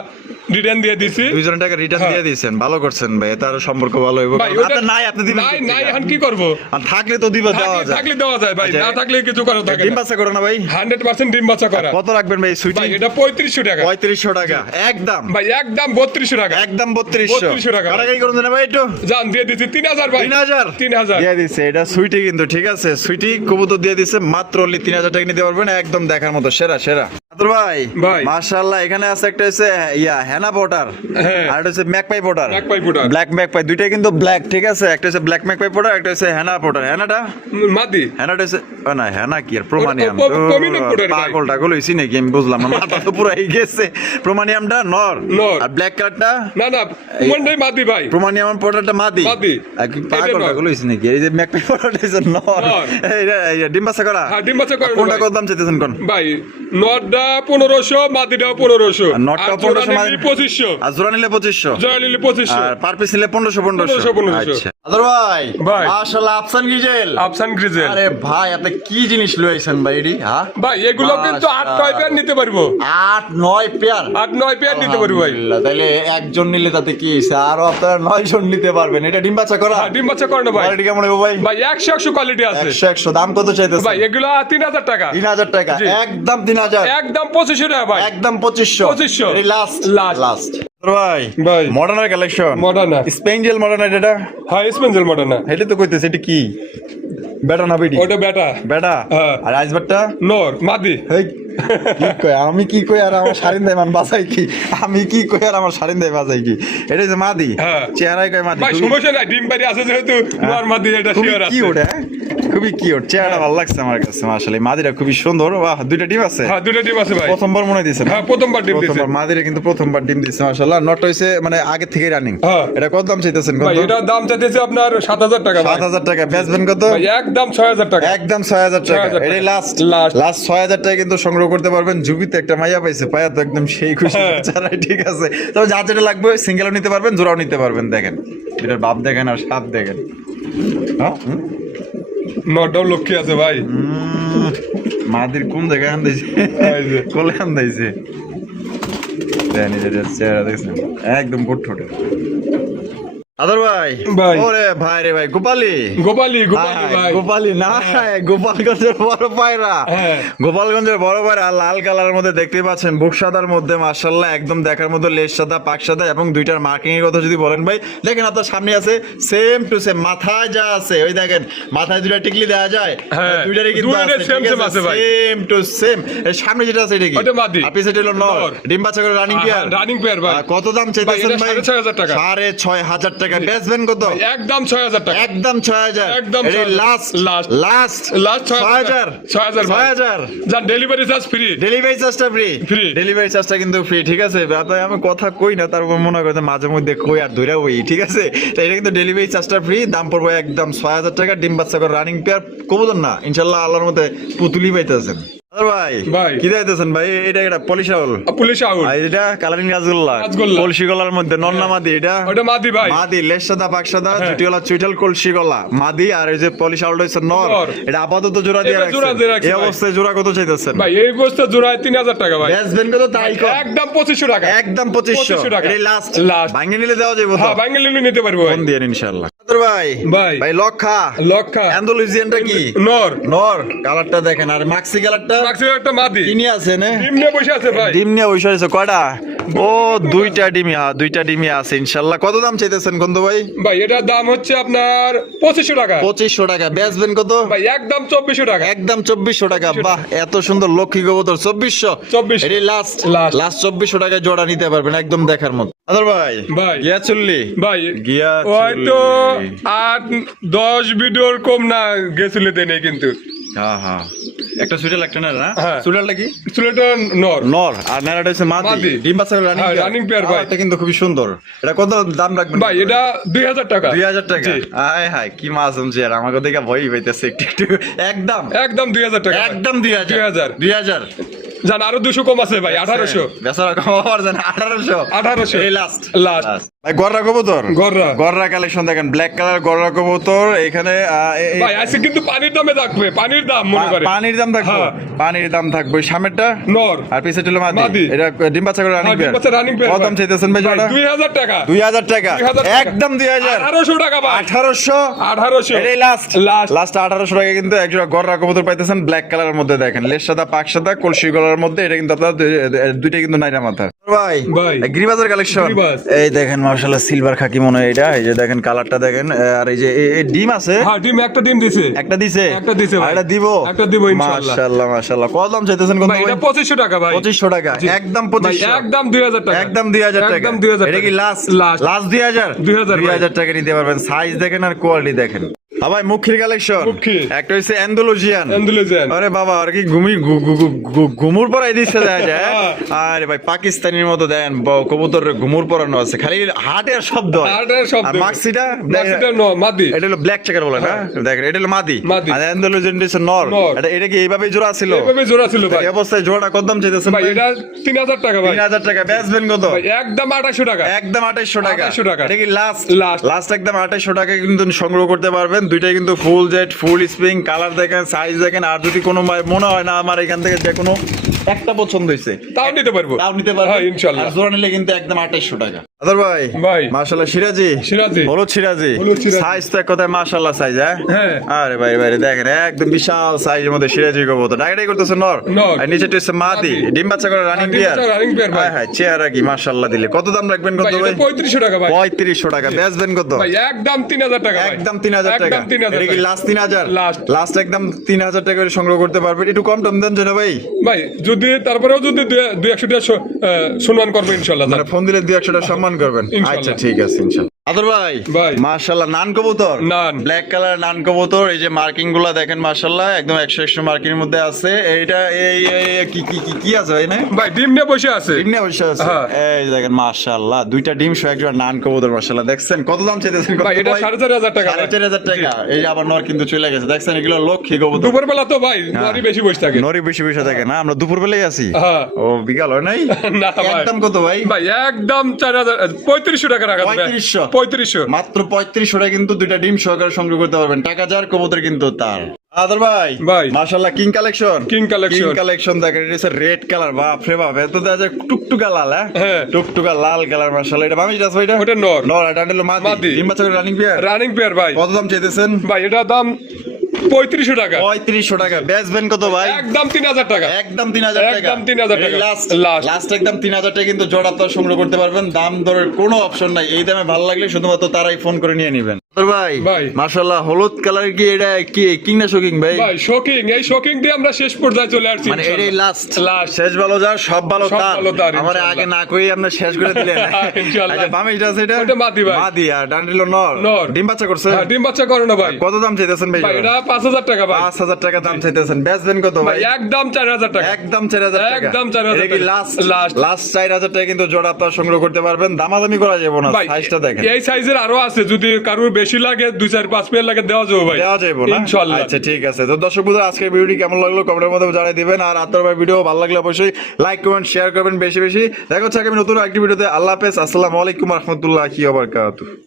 রিটার্ন দিয়ে দিছি। 2 জনের টাকা রিটার্ন হ্যাঁ। দিয়ে দিয়েছেন, ভালো করছেন ভাই, তার সম্পর্ক ভালো হইব। ভাই ওটা আপনার নাই, আপনি দিবেন নাই কোথেকে? নাই, এখন কি করব? আর থাকলে তো দিবা, দেওয়া যায়। থাকলে দেওয়া যায় ভাই, আচ্ছা, না থাকলে কিছু করা থাকে ডিম না। বাচ্চা করে না ভাই? 100% ডিম বাচ্চা করা। কত রাখবেন ভাই সুইটি? ভাই এটা 3500 টাকা। 3500 টাকা একদম। ভাই একদম 3200 টাকা। একদম 3200 3200 টাকা। কাটাকাটি করুন না ভাই একটু। জান দিয়ে দিছি 3,000 ভাই। 3,000 3,000 দিয়ে দিছে। এটা সুইটি কিন্তু, ঠিক আছে, সুইটি কবুতর দিয়ে দিছে মাত্র অনলি 3,000 টাকা নিতে পারবেন, একদম দেখার মতো সেরা সেরা। আদর ভাই। ভাই। মাশাআল্লাহ, এখানে আছে একটা হচ্ছে হেনা পটার, হ্যাঁ। আর একটা হচ্ছে magpie Potter. Magpie Potter. Black magpie, দুইটাই কিন্তু ব্ল্যাক, ঠিক আছে। একটা হচ্ছে ব্ল্যাক ম্যাকপাই পটার, একটা হচ্ছে হেনা পটার। হেনাটা মাদি। হেনাটা হচ্ছে না, হেনা কি আর প্রোমানিয়াম? প্রোমানিয়াম পটার ভাই। পাগল টাগল হইছি নাকি আমি বুঝলাম না, মাথা তো পুরো এই গেছে। প্রোমানিয়ামটা নর। নর। আর ব্ল্যাক কালারটা না না, কোনটাই মাদি ভাই। প্রোমানিয়াম পটারটা মাদি। মাদি। আর কি পাগল নর। টাগল হইছি নাকি? এই যে ম্যাকপাই পটারটা হচ্ছে নর। নর। এই ডিম বাচ্চা করা? হ্যাঁ, ডিম বাচ্চা করা কোনটা ভাই। কত দাম চাইতেছেন কোন? ভাই নটটা 1500, মাদিটাও 1500, আর নটটা আর জোড়া 1500, নিলে 2500, আর জোড়া নিলে 2500, জোড়া নিলে 2500। আর পার পিস নিলে 1500। আচ্ছা আদর ভাই। ভাই। মাশাআল্লাহ, আফসান গিজেল। আফসান গ্রিজেল। আরে ভাই, আপনি কি জিনিস লইছেন ভাই এডি? হ্যাঁ ভাই এগুলো কিন্তু 8-9 পেয়ার নিতে পারবো। 8-9 পেয়ার। 8-9 পেয়ার নিতে পারবো ভাই। আলহামদুলিল্লাহ, তাহলে একজন নিলে তাতে কি হইছে, আরো আপনারা 9 জন নিতে পারবেন। এটা ডিম বাচ্চা করা? হ্যাঁ, ডিম বাচ্চা করে না ভাই। কোয়ালিটি কেমন হবে ভাই? ভাই 100 কোয়ালিটি আছে। 100 দাম কত চাইতেছেন? ভাই এগুলো 3,000 টাকা। 3,000 টাকা। জি। একদম 3,000। একদম 2500 টাকা ভাই। একদম 2500। 2500 এই লাস্ট Last। লাস্ট ভাই। ভাই। মডার্নার কালেকশন। মডার্না। স্পেঞ্জেল মডার্নার এটা? হ্যাঁ স্পেঞ্জেল মডার্না। এটা তো কইতেছে, এটা কি বেটা না বেটি? ওটা বেটা। বেটা। হ্যাঁ। আর আইসবারটা? নর মাদি। হেই, কি কয়? আমি কি কই আর আমার শারিন দেয় মান বাজাই কি? আমি কি কই আর আমার শারিন দেয় বাজাই কি? এটা যে মাদি। হ্যাঁ। চেহারায় কয় মাদি। ভাই সমস্যা নাই, ডিম বাড়ি আছে যেহেতু নর মাদি, এটা খুবই শিওর আছে। কিউট, হ্যাঁ খুবই কিউট। চেহারাটা ভালো লাগছে আমার কাছে মাশাআল্লাহ। এই মাদিটা খুবই সুন্দর। বাহ, দুইটা ডিম আছে? হ্যাঁ দুটো ডিম আছে ভাই। প্রথমবার মনে দিছে? হ্যাঁ প্রথমবার ডিম দিছে। প্রথমবার মাদিরা কিন্তু প্রথমবার ডিম দিছে মাশাআল্লাহ। নট হইছে মানে আগে থেকে রানিং। হ্যাঁ। এটা কত দাম চাইতেছেন কত? ভাই এটার দাম চাইতেছে আপনার 7,000 টাকা ভাই। 7,000 টাকা। বেচবেন কত? ভাই একদম 6,000 টাকা। একদম 6,000 টাকা। 6,000 এটাই লাস্ট Last। লাস্ট 6,000 টাকা কিন্তু সংগ্রহ করতে পারবেন। ঝুঁকিতে একটা মাইয়া পাইছে, পায়া তো একদম সেই খুশি হ্যাঁ। বেচারাই, ঠিক আছে। তবে যা যেটা লাগবে সিঙ্গেলও নিতে পারবেন, জোড়াও নিতে পারবেন। দেখেন এটার বাপ দেখেন আর সাপ দেখেন। হ্যাঁ? নটাও লক্ষ্মী আছে ভাই। মাদির কোন জায়গায় আন্দাইছে? এই যে। কোলে আন্দাইছে। দেখেন এই যে এটার চেহারা দেখছেন, একদম গোট ঠোঁটে। আদর ভাই ভাই। ওরে ভাই রে ভাই গোপালি গোপালি গোপালি হ্যাঁ, ভাই গোপালি না গোপালগঞ্জের বড় পায়রা হ্যাঁ। গোপালগঞ্জের বড় পায়রা লাল কালারের মধ্যে দেখতে পাচ্ছেন বুক সাদার মধ্যে মাশাআল্লাহ একদম দেখার মতো লেজ সাদা পাক সাদা এবং দুইটার মার্কিং এর কথা যদি বলেন ভাই দেখেন আপনার সামনে আছে সেম টু সেম মাথায় যা আছে ওই দেখেন মাথায় দুইটা টিকলি দেওয়া যায় হ্যাঁ, দুইটারই কিন্তু দুইটারই same same আছে ভাই। সেম টু সেম এর সামনে যেটা আছে এটা কি ওটা মাদি। আর পিছে হলো নর নর। ডিম বাচ্চা করে রানিং পেয়ার রানিং পেয়ার ভাই কত দাম চাইতেছেন এটা ভাই 6,500 টাকা 6,500 টাকা বেচবেন কত একদম 6,000 টাকা একদম 6,000 একদম এটা 6,000 লাস্ট লাস্ট লাস্ট লাস্ট 6,000 6,000 যান ডেলিভারি চার্জ ফ্রি ডেলিভারি চার্জটা ফ্রি Free। ডেলিভারি চার্জটা কিন্তু ফ্রি ঠিক আছে আপনার আমি কথা কই না তারপর মনে করতে মাঝে মধ্যে কই আর ধইরা হই ঠিক আছে তো এটা কিন্তু ডেলিভারি চার্জটা ফ্রি দাম পড়বে একদম 6,000 টাকা ডিম বাচ্চা করে রানিং পেয়ার কবুতর না ইনশাআল্লাহ আল্লাহর মধ্যে পুতুলি পাইতেছেন ভাই ভাই। কি দিতেছেন ভাই এটা এটা পলিশাউল পুলিশ আউট আর এটা কালারিং রাজগোল্লা রাজগোল্লা। কলসি গলার মধ্যে নন্না মাদি এটা ওটা মাদি ভাই মাদি লেজ সাদা পাক সাদা হ্যাঁ। চুটিওয়ালা চুইটাল কলসি গলা মাদি আর এই যে পলিশ আউট হইছে নর নর। এটা আপাতত জোড়া দিয়ে এটা জোড়া দিয়ে রাখছি এই ভাই। অবস্থায় জোড়া কত চাইতেছেন ভাই এই বস্তা জোড়ায় 3,000 টাকা ভাই বেচবেন কত তাই কম একদম 2500 টাকা একদম 2500 টাকা। এই লাস্ট Last। ভাঙে নিলে দেওয়া যাবে তো হ্যাঁ বাঙ্গালি নিতে পারবো ভাই ফোন দিয়ে ইনশাআল্লাহ ভাই ভাই। ভাই লক্ষা লক্ষা অ্যান্ডালুজিয়ানটা কি নর নর কালারটা দেখেন আর মাক্সি কালারটা ম্যাক্সিমাম একটা মাদি কিনি আছে না ডিম নিয়ে বসে আছে ভাই ডিম নিয়ে বসে আছে কয়টা ও দুইটা ডিমি হ্যাঁ দুইটা ডিমি আছে ইনশাআল্লাহ কত দাম চাইতেছেন কত ভাই ভাই এটার দাম হচ্ছে আপনার 2500 টাকা 2500 টাকা বেচবেন কত ভাই একদম 2400 টাকা একদম 2400 টাকা বাহ এত সুন্দর লক্ষ্মী কবুতর 2400 2400 এটাই লাস্ট Last। লাস্ট 2400 টাকায় জোড়া নিতে পারবেন একদম দেখার মতো আদর ভাই ভাই। গিয়া চললি ভাই গিয়া হয়তো চললি। 8-10 ভিডিওর কম না গেছিল দেনে কিন্তু হ্যাঁ হ্যাঁ একটা সুইটাল একটা না হ্যাঁ। সুইটালটা কি সিলেটর নর নর আর নারাটা হচ্ছে মাদি মাদি। ডিম বাচ্চা রানিং হ্যাঁ, running pair ভাই। এটা কিন্তু খুবই সুন্দর এটা কত দাম রাখবেন ভাই এটা 2000 টাকা 2000 টাকা জি। আয় হায় কি মাছ আনছে আর আমাকে দেখে ভয় পাইতেছে একটু একটু একদম একদম 2000 টাকা একদম 2000 2000 জান আরো 200 কম আছে ভাই 1800 বেচারা খবর জান 1800 1800 এই লাস্ট লাস্ট ভাই গররা কবুতর গররা। গররা কালেকশন দেখেন ব্ল্যাক কালার গররা কবুতর এখানে ভাই আজকে কিন্তু পানির দামে থাকবে পানির দাম মনে করে পানির দাম থাকবে হ্যাঁ। পানির দাম থাকবে সামনেরটা নর আর পিছে ছিল মাদি মাদি। এটা ডিম বাচ্চা করে রানিং হ্যাঁ, ডিম বাচ্চা running pair কত দাম ভাই। চাইতেছেন ভাই জোড়া 2000 টাকা 2000 টাকা 2000 টাকা। একদম 2000 1800 টাকা ভাই 1800 এটাই লাস্ট Last। লাস্ট 1800 টাকা কিন্তু একজোড়া গররা কবুতর পাইতেছেন ব্ল্যাক কালারের মধ্যে দেখেন লেজ সাদা পাক সাদা কলসি গলার মধ্যে এটা কিন্তু আপনার দুইটাই কিন্তু নাইরা মাথা ভাই ভাই। গ্রিবাজের কালেকশন গ্রিবাজ। এই দেখেন মাশাআল্লাহ সিলভার খাকি মনে হয় এটা এই যে দেখেন কালারটা দেখেন আর এই যে এই ডিম আছে হ্যাঁ ডিম একটা ডিম দিছে একটা দিছে একটা দিছে ভাই। আর এটা দিব একটা দিব ইনশাআল্লাহ। মাশাআল্লাহ মাশাআল্লাহ কত দাম চাইতেছেন কত ভাই ভাই এটা 2500 টাকা ভাই 2500 টাকা জি। একদম ভাই 2500 একদম 2000 টাকা একদম 2000 টাকা একদম 2000 এটা কি টাকা। Last Last। লাস্ট 2000 2000 ভাই। 2000 টাকা নিতে পারবেন সাইজ দেখেন আর কোয়ালিটি দেখেন ভাই মুখির কালেকশন মুখী। একটা হইছে অ্যান্ডালুজিয়ান অ্যান্ডালুজিয়ান। আরে বাবা আর কি ঘুমুর পরাই দিচ্ছে দেখা যায় আরে ভাই পাকিস্তানির মতো দেন কবুতর ঘুমুর পরানো আছে খালি হাটের শব্দ হয়। হাটের শব্দ। আর মাক্সিটা মাক্সিটা মাদি এটা হলো ব্ল্যাক চেকার বলে না দেখেন এটা হলো মাদি মাদি। আর অ্যান্ডালুজিয়ান হচ্ছে নর নর। এটা কি এইভাবেই জোড়া ছিল এইভাবে জোড়া ছিল ভাই এই অবস্থায় জোড়াটা কত দাম চাইতেছেন ভাই এটা 3000 টাকা ভাই 3000 টাকা বেচবেন কত ভাই একদম 2800 টাকা একদম 2800 টাকা 2800 টাকা। এটা কি লাস্ট Last। লাস্ট একদম 2800 টাকা কিন্তু সংগ্রহ করতে পারবেন দুইটাই কিন্তু ফুল জেট ফুল স্প্রিং কালার দেখেন সাইজ দেখেন আর যদি কোনো মনে হয় না আমার এখান থেকে যে কোনো একটা পছন্দ হইছে তাও নিতে পারবো তাও নিতে পারবেন হ্যাঁ ইনশাআল্লাহ আর জোড়া নিলে কিন্তু একদম 2800 টাকা আদর ভাই ভাই। মাশাআল্লাহ সিরাজি সিরাজি। হলুদ সিরাজি হলুদ সিরাজি। সাইজ তো এক কথায় মাশাআল্লাহ সাইজ হ্যাঁ। আরে ভাই ভাই দেখেন একদম বিশাল সাইজের মধ্যে সিরাজি কবুতর ডাইরেক্ট করতেছে নর নর। আর নিচে হচ্ছে মাদি মাদি। ডিম বাচ্চা করে রানিং ডিম বিয়ার বাচ্চা running pair ভাই। হ্যাঁ হ্যাঁ চেহারা কি মাশাআল্লাহ দিলে কত দাম রাখবেন কত ভাই ভাই এটা 3500 টাকা ভাই 3500 টাকা বেচবেন কত ভাই একদম 3000 টাকা ভাই একদম 3000 টাকা একদম 3000 এটা কি টাকা। Last 3000 Last। লাস্ট একদম 3000 টাকা করে সংগ্রহ করতে পারবেন একটু কম টম দেন জানা ভাই ভাই যদি তারপরেও যদি 200 টাকা সম্মান করবো ইনশাআল্লাহ মানে ফোন দিলে 200 টাকা সম্মান করবেন ইনশাআল্লাহ। আচ্ছা ঠিক আছে ইনশাআল্লাহ আদর ভাই ভাই। মাশাআল্লাহ নান কবুতর নান। ব্ল্যাক কালার নান কবুতর এই যে মার্কিং গুলা দেখেন মাশাআল্লাহ একদম 100 মার্কিং এর মধ্যে আছে এইটা কি আছে ভাই না ভাই ডিম নিয়ে বসে আছে ডিম নিয়ে বসে আছে হ্যাঁ। এই যে দেখেন মাশাআল্লাহ দুইটা ডিম সহ একজন নান কবুতর মাশাআল্লাহ দেখছেন কত দাম চাইতেছেন ভাই এটা 4500 টাকা ভাই 4500 টাকা এই যে আবার নর কিন্তু চলে গেছে দেখছেন এগুলো লক্ষ্মী কবুতর দুপুর বেলা তো ভাই বাড়ি বেশি বসে থাকে নরি বেশি বেশি থাকে না আমরা দুপুর বেলায় আছি হ্যাঁ ও বিকাল হয় নাই না ভাই একদম কত ভাই ভাই একদম 3500 টাকা রাখা যাবে 3500 3500 মাত্র 3500 টাকা কিন্তু দুইটা ডিম সহকারে সংগ্রহ করতে পারবেন টাকা যার কবুতর কিন্তু তার আদর ভাই ভাই। মাশাআল্লাহ king collection King collection। Collection দেখেন এটা হচ্ছে রেড কালার বাপ রে বাপ এত দেখা যায় টুকটুকা লাল হ্যাঁ। টুকটুকা লাল কালার মাশাআল্লাহ এটা বামিজ আছে ভাইটা ওটা নর। নর এটা হলো মাদি মাদি। ডিম বাচ্চা রানিং পেয়ার রানিং পেয়ার ভাই। কত দাম চাইতেছেন ভাই এটার দাম 3500 টাকা। 3500 টাকা বেচবেন কত ভাই একদম 3000 টাকা। একদম 3000 টাকা একদম 3000 টাকা। Last Last। লাস্ট একদম 3000 টাকা কিন্তু জোড়া তো সংগ্রহ করতে পারবেন দাম দরের কোনো অপশন নাই এই দামে ভালো লাগলে শুধুমাত্র তারাই ফোন করে নিয়ে নেবেন ভাই ভাই। মাশাআল্লাহ হলুদ কালার কি এটা কি কিং না শোকিং ভাই ভাই শোকিং, এই শোকিং দিয়ে আমরা শেষ পর্যায়ে চলে আসছি মানে এটাই লাস্ট লাস্ট। শেষ ভালো যার সব ভালো সব তার ভালো তার, আমার ইনশাআল্লাহ। আগে না কই আপনি শেষ করে দিলেন ইনশাআল্লাহ। আচ্ছা বামিটা আছে এটা ওটা মাদি ভাই। মাদি আর ডান্ডিলো নর নর। ডিম বাচ্চা করছে হ্যাঁ, ডিম বাচ্চা করে না ভাই। কত দাম চাইতেছেন ভাই ভাই এটা 5000 টাকা ভাই। 5000 টাকা দাম চাইতেছেন বেচবেন কত ভাই ভাই একদম 4000 টাকা। একদম 4000 টাকা একদম 4000 এটা কি টাকা। Last Last। লাস্ট 4000 টাকা কিন্তু জোড়া আপনারা সংগ্রহ করতে পারবেন দামাদামি করা যাবে না ভাই সাইজটা দেখেন এই সাইজের আরো আছে, যদি কারোর বেশি লাগে 2 4 5 পেয়ার লাগে দেওয়া যাবে ভাই। দেওয়া যাবে না ইনশাআল্লাহ। আচ্ছা ঠিক আছে তো দর্শক বন্ধুরা আজকের ভিডিওটি কেমন লাগলো কমেন্টের মধ্যে জানিয়ে দিবেন আর আপনার ভাই ভিডিও ভালো লাগলে অবশ্যই লাইক কমেন্ট শেয়ার করবেন বেশি বেশি দেখা হচ্ছে আগামী নতুন একটি ভিডিওতে আল্লাহ হাফেজ আসসালামু আলাইকুম ওয়া রাহমাতুল্লাহি ওয়া বারাকাতুহু।